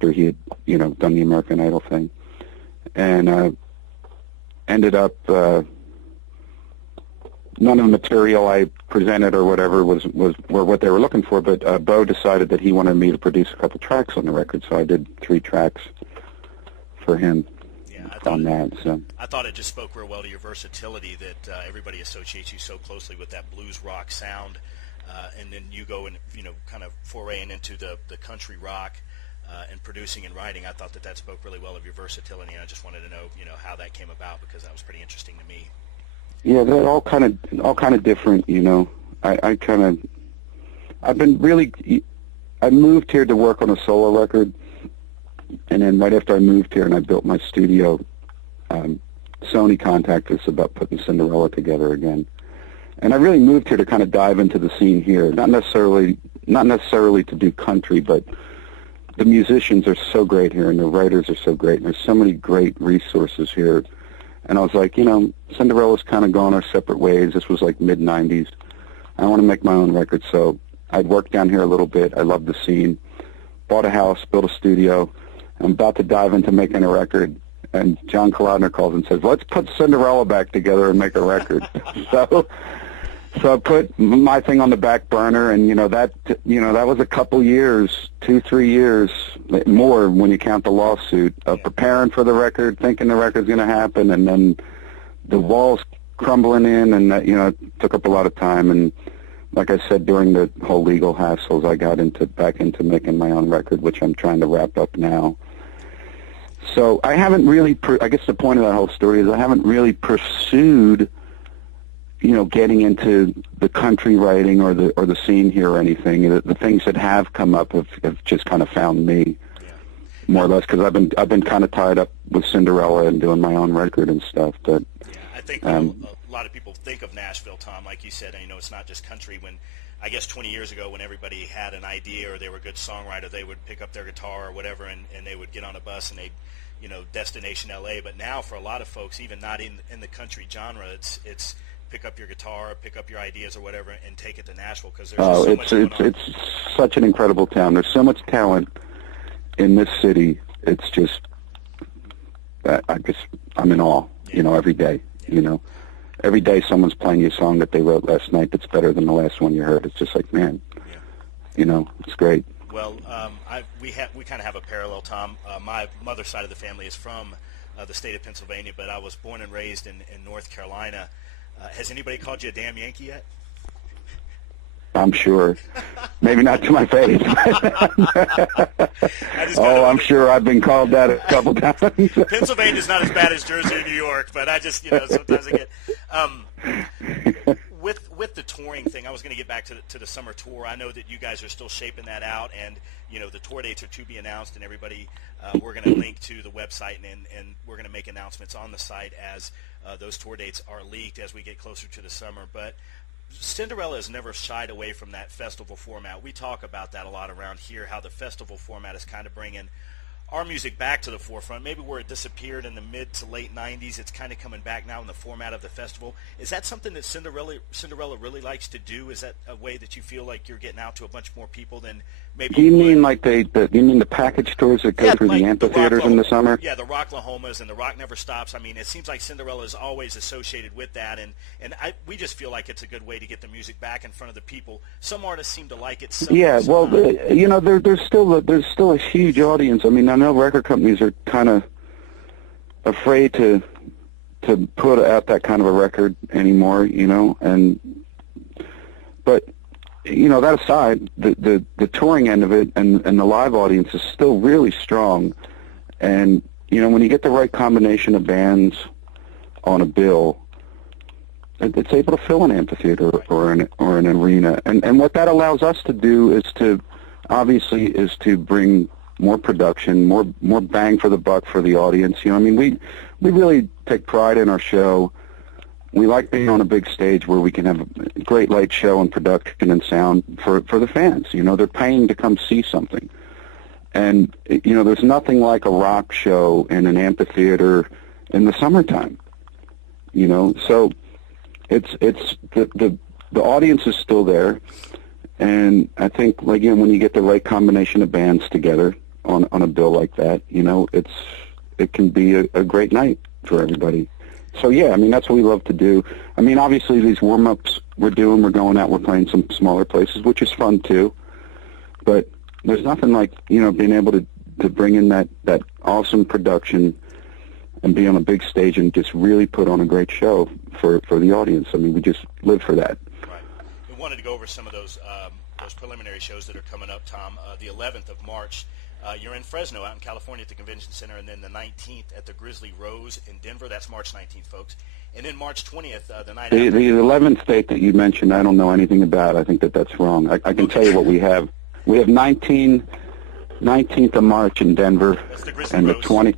after he had, done the American Idol thing. And ended up, none of the material I presented or whatever were what they were looking for, but Bo decided that he wanted me to produce a couple tracks on the record, so I did 3 tracks for him. I thought it just spoke real well to your versatility that everybody associates you so closely with that blues rock sound, and then you go and kind of foraying into the country rock and producing and writing. I thought that spoke really well of your versatility, and I just wanted to know how that came about, because that was pretty interesting to me. Yeah, they're all kind of different. I moved here to work on a solo record. And then right after I moved here and I built my studio, Sony contacted us about putting Cinderella together again. And I really moved here to kind of dive into the scene here, not necessarily to do country, but the musicians are so great here and the writers are so great and there's so many great resources here. And I was like, Cinderella's kind of gone our separate ways. This was like mid-'90s. I want to make my own record, so I'd worked down here a little bit. I loved the scene. Bought a house, built a studio. I'm about to dive into making a record, and John Kalodner calls and says, let's put Cinderella back together and make a record. So I put my thing on the back burner, and, that was a couple years, 2-3 years, more when you count the lawsuit, of preparing for the record, thinking the record's going to happen, and then the walls crumbling in, and that, it took up a lot of time. And like I said, during the whole legal hassles, I got back into making my own record, which I'm trying to wrap up now. So I haven't really, I guess the point of that whole story is I haven't really pursued, getting into the country writing or the scene here or anything. The things that have come up have just kind of found me, more or less, because I've been kind of tied up with Cinderella and doing my own record and stuff. But I think a lot of people think of Nashville, Tom, like you said, and it's not just country. When I guess 20 years ago, when everybody had an idea or they were a good songwriter, they would pick up their guitar or whatever, and they would get on a bus and they'd, destination LA. But now for a lot of folks, even not in the country genre, it's pick up your guitar, pick up your ideas or whatever, and take it to Nashville, because there's it's such an incredible town. There's so much talent in this city. It's just, I'm in awe, every day, Every day someone's playing you a song that they wrote last night that's better than the last one you heard. It's just like, man, it's great. Well, we kind of have a parallel, Tom. My mother's side of the family is from the state of Pennsylvania, but I was born and raised in North Carolina. Has anybody called you a damn Yankee yet? I'm sure. Maybe not to my face. I'm sure I've been called that a couple times. Pennsylvania's not as bad as Jersey or New York, but I just, sometimes I get... With the touring thing, I was going to get back to the summer tour. I know that you guys are still shaping that out, and the tour dates are to be announced, and everybody, we're going to link to the website, and we're going to make announcements on the site as those tour dates are leaked as we get closer to the summer. But Cinderella has never shied away from that festival format. We talk about that a lot around here, how the festival format is kind of bringing our music back to the forefront. Maybe where it disappeared in the mid to late 90s, it's kind of coming back now in the format of the festival. Is that something that Cinderella really likes to do? Is that a way that you feel like you're getting out to a bunch more people than maybe... Do you mean like you mean the package tours that go through the amphitheaters in the summer? Yeah, the Rocklahomas and the Rock Never Stops. I mean, it seems like Cinderella is always associated with that, and we just feel like it's a good way to get the music back in front of the people. Some artists seem to like it. There's still a huge audience. I mean, I know record companies are kind of afraid to put out that kind of a record anymore, but that aside, the touring end of it and the live audience is still really strong. And when you get the right combination of bands on a bill, it's able to fill an amphitheater or an arena. And what that allows us to do is to bring more production, more bang for the buck for the audience. We really take pride in our show. We like being on a big stage where we can have a great light show and production and sound for the fans. They're paying to come see something. And, there's nothing like a rock show in an amphitheater in the summertime. So it's the audience is still there. And I think, again, when you get the right combination of bands together on a bill like that, it can be a great night for everybody. So yeah, I mean, that's what we love to do. I mean, obviously these warm-ups we're going out, we're playing some smaller places, which is fun too. But there's nothing like, being able to bring in that awesome production and be on a big stage and just really put on a great show for the audience. I mean, we just live for that. Right. We wanted to go over some of those preliminary shows that are coming up, Tom. The 11th of March, you're in Fresno out in California at the Convention Center, and then the 19th at the Grizzly Rose in Denver. That's March 19th, folks. And then March 20th, the night after. The 11th date that you mentioned, I don't know anything about. I think that's wrong. I can tell you what we have. We have 19th of March in Denver, that's the Grizzly and Rose. the 20th.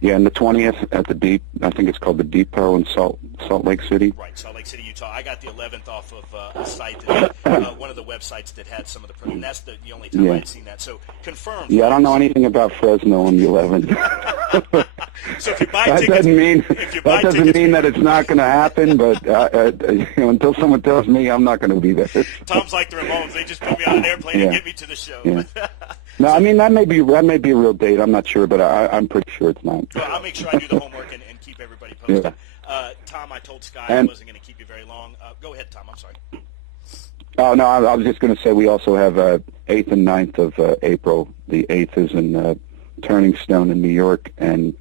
Yeah, and the 20th at the Deep. I think it's called the Depot in Salt Lake City. Right, Salt Lake City, Utah. I got the 11th off of a site that one of the websites that had some of the. And that's the only time I'd seen that. So confirmed. Yeah, I don't know anything about Fresno on the 11th. So if you buy that tickets, doesn't mean that it's not going to happen. But until someone tells me, I'm not going to be there. Tom's like the Ramones; they just put me on an airplane and get me to the show. Yeah. No, I mean that may be a real date. I'm not sure, but I'm pretty sure it's not. Well, I'll make sure I do the homework and keep everybody posted. Yeah. Tom, I told Sky I wasn't going to keep you very long. Go ahead, Tom. I'm sorry. Oh no, I was just going to say we also have 8th and 9th of April. The 8th is in Turning Stone in New York, and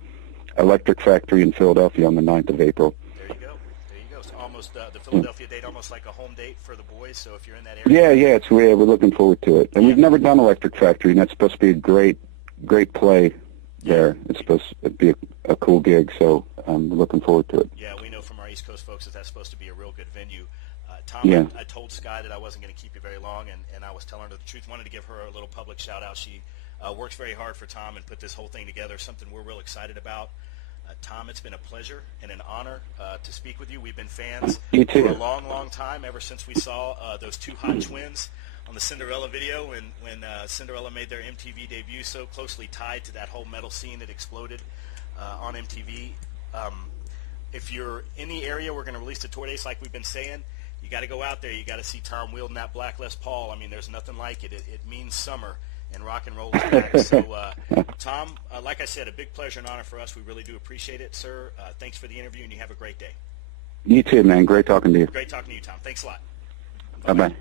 Electric Factory in Philadelphia on the 9th of April. There you go. So almost the Philadelphia date, almost like a home date for the boys. So if you're in that area, yeah, we're looking forward to it. And we've never done Electric Factory, and that's supposed to be a great play there. It's supposed to be a cool gig, so we're looking forward to it. Yeah, we know from our East Coast folks that that's supposed to be a real good venue. Tom, I told Sky that I wasn't going to keep you very long, and I was telling her the truth. Wanted to give her a little public shout-out. She works very hard for Tom and put this whole thing together, something we're real excited about. Tom, it's been a pleasure and an honor to speak with you. We've been fans for a long, long time, ever since we saw those two hot twins on the Cinderella video when Cinderella made their MTV debut, so closely tied to that whole metal scene that exploded on MTV. If you're in the area, we're going to release the tour dates like we've been saying. You got to go out there. You got to see Tom wielding that black Les Paul. I mean, there's nothing like it. It means summer, and rock and roll is back. So, Tom, like I said, a big pleasure and honor for us. We really do appreciate it, sir. Thanks for the interview, and you have a great day. You too, man. Great talking to you. Great talking to you, Tom. Thanks a lot. Bye-bye.